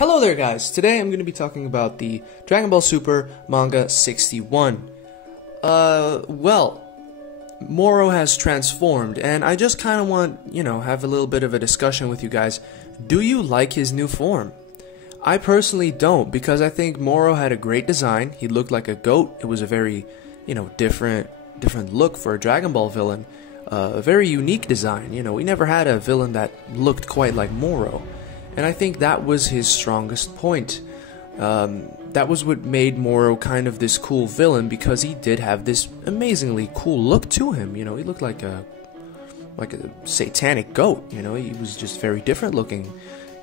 Hello there guys, today I'm going to be talking about the Dragon Ball Super Manga 61. Moro has transformed, and I just kind of want, have a little bit of a discussion with you guys. Do you like his new form? I personally don't, because I think Moro had a great design. He looked like a goat. It was a very, different look for a Dragon Ball villain. A very unique design. We never had a villain that looked quite like Moro. And I think that was his strongest point. That was what made Moro kind of this cool villain, because he did have this amazingly cool look to him. He looked like a satanic goat. He was just very different looking,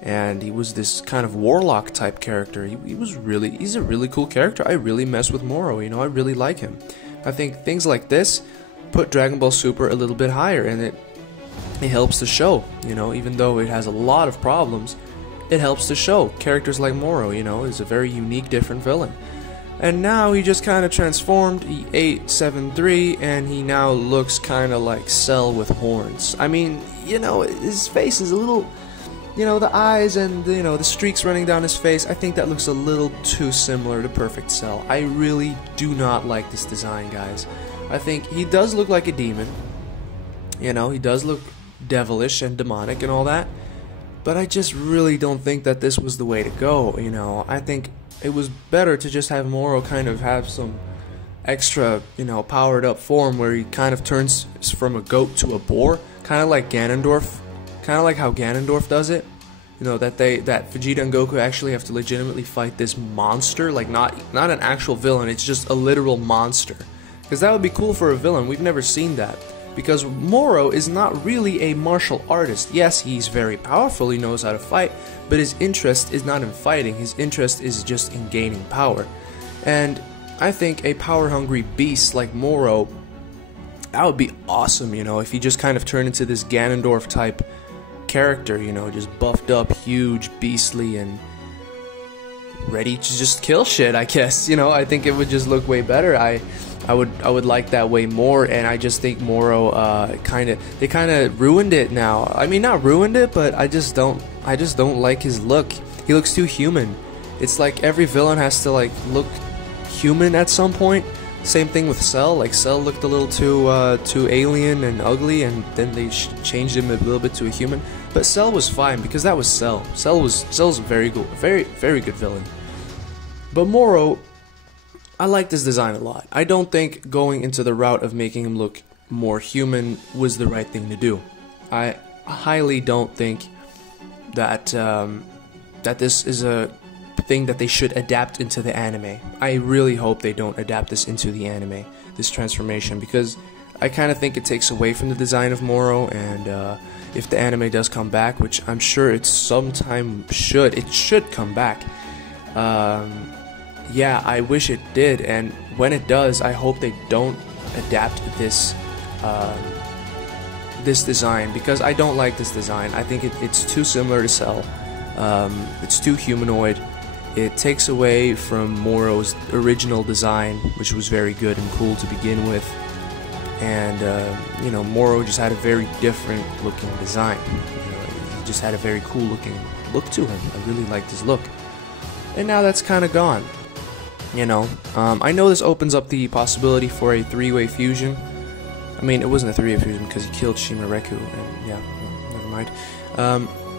and he was this kind of warlock type character. He's a really cool character. I really mess with Moro. I really like him. I think things like this put Dragon Ball Super a little bit higher, and it helps the show, even though it has a lot of problems, it helps the show. Characters like Moro, is a very unique, different villain. And now he just kind of transformed, he ate 7-3, and he now looks kind of like Cell with horns. I mean, his face is a little, the eyes and, the streaks running down his face, I think that looks a little too similar to Perfect Cell. I really do not like this design, guys. I think he does look like a demon. He does look devilish and demonic and all that, but I just really don't think that this was the way to go. I think it was better to just have Moro kind of have some extra, powered up form where he kind of turns from a goat to a boar, kind of like Ganondorf, kind of like how Ganondorf does it. That Vegeta and Goku actually have to legitimately fight this monster, like not an actual villain, it's just a literal monster. Because that would be cool for a villain. We've never seen that. Because Moro is not really a martial artist. Yes, he's very powerful, he knows how to fight, but his interest is not in fighting, his interest is just in gaining power. And I think a power-hungry beast like Moro, that would be awesome, if he just kind of turned into this Ganondorf type character, just buffed up, huge, beastly, and ready to just kill shit, I guess. I think it would just look way better. I would like that way more, and I just think Moro they kind of ruined it now. I mean, not ruined it, but I just don't like his look. He looks too human. It's like every villain has to look human at some point. Same thing with Cell. Like Cell looked a little too alien and ugly, and then they changed him a little bit to a human. But Cell was fine because that was Cell. Cell's a very good, very good villain. But Moro, I like this design a lot. I don't think going into the route of making him look more human was the right thing to do. I highly don't think that that this is a thing that they should adapt into the anime. I really hope they don't adapt this into the anime, this transformation, because I kind of think it takes away from the design of Moro, and if the anime does come back, which I'm sure it should come back. Yeah, I wish it did, and when it does, I hope they don't adapt this this design, because I don't like this design. I think it's too similar to Cell. It's too humanoid. It takes away from Moro's original design, which was very good and cool to begin with. And Moro just had a very different looking design. He just had a very cool looking look to him. I really liked his look, and now that's kind of gone. I know this opens up the possibility for a three-way fusion. I mean, it wasn't a three-way fusion because he killed Shimareku, and yeah, never mind.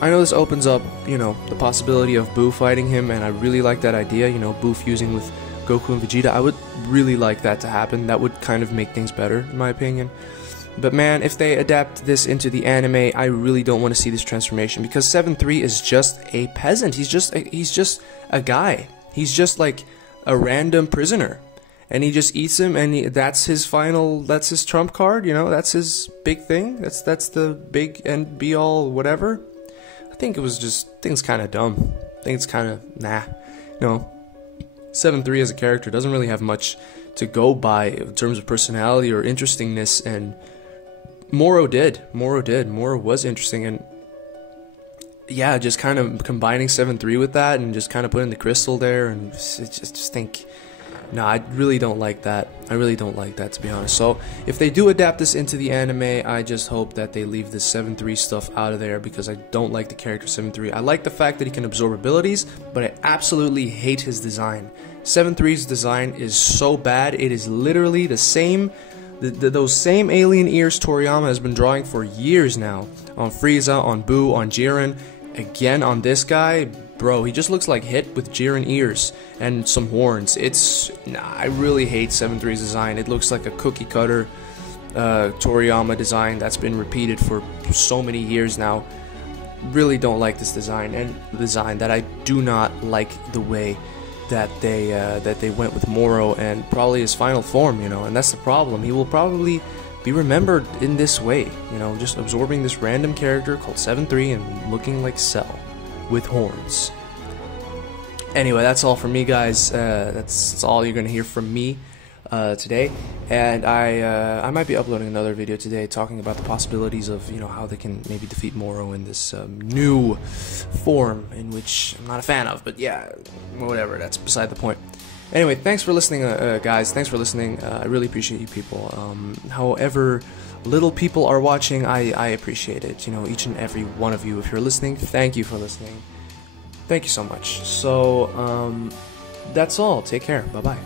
I know this opens up, the possibility of Buu fighting him, and I really like that idea, Buu fusing with Goku and Vegeta. I would really like that to happen. That would kind of make things better, in my opinion. But man, if they adapt this into the anime, I really don't want to see this transformation, because 7-3 is just a peasant. He's just a guy. He's just like a random prisoner, and he just eats him, and that's his trump card, that's his big thing, that's the big and be all whatever. I think it's kind of dumb. I think it's kind of nah. 7-3 as a character doesn't really have much to go by in terms of personality or interestingness, and Moro was interesting, and yeah, just kind of combining 7-3 with that, and just kind of putting the crystal there, and just think, No, I really don't like that. I really don't like that, to be honest. So if they do adapt this into the anime, I just hope that they leave the 7-3 stuff out of there, because I don't like the character 7-3. I like the fact that he can absorb abilities, but I absolutely hate his design. 7-3's design is so bad. It is literally the same, those same alien ears Toriyama has been drawing for years now. On Frieza, on Buu, on Jiren. Again on this guy, bro, he just looks like Hit with Jiren ears and some horns. I really hate 7-3's design. It looks like a cookie cutter Toriyama design that's been repeated for so many years now. Really don't like this design, and the design that I do not like the way that they went with Moro and probably his final form, you know, and that's the problem. He will probably be remembered in this way, you know, just absorbing this random character called 7-3 and looking like Cell with horns. Anyway, that's all from me, guys. That's all you're gonna hear from me today, and I might be uploading another video today talking about the possibilities of, you know, how they can maybe defeat Moro in this new form, in which I'm not a fan of, but yeah, whatever, that's beside the point. Anyway, thanks for listening, guys. Thanks for listening. I really appreciate you people. However little people are watching, I appreciate it. You know, each and every one of you. If you're listening, thank you for listening. Thank you so much. So, that's all. Take care. Bye-bye.